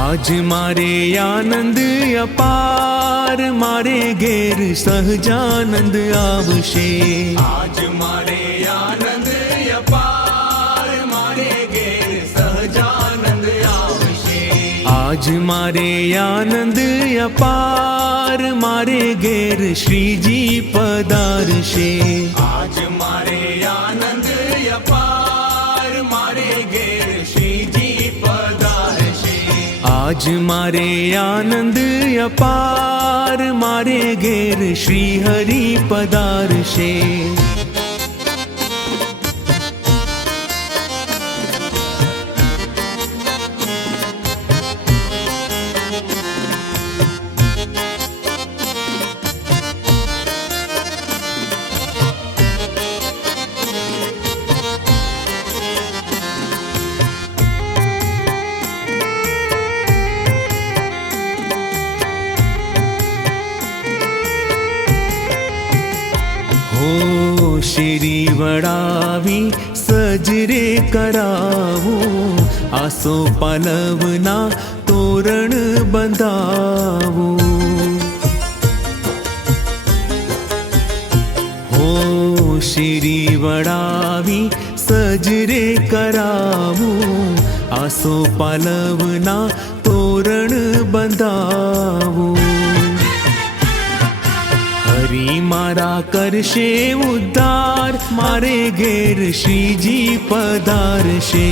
आज मारे आनंद अपार मारे घेर सहजानंद आवशे। आज मारे आनंद अपार मारे घेर सहजानंद आवशे। आज मारे आनंद अपार मारे घेर श्रीजी पधारशे। आज मारे आनंद अपार मारे घेर श्रीजी पधारशे। आज मारे आनंद अपार मारे घेर श्री हरि पधारशे। हो शेरी वडावी सजरे करावो आसो पालवना तोरण बंधावो। हो शेरी वडावी सजरे करावो आसो पालवना तोरण बंधावो। हरी मारा करशे उद्धार मारे घेर श्रीजी पधारशे।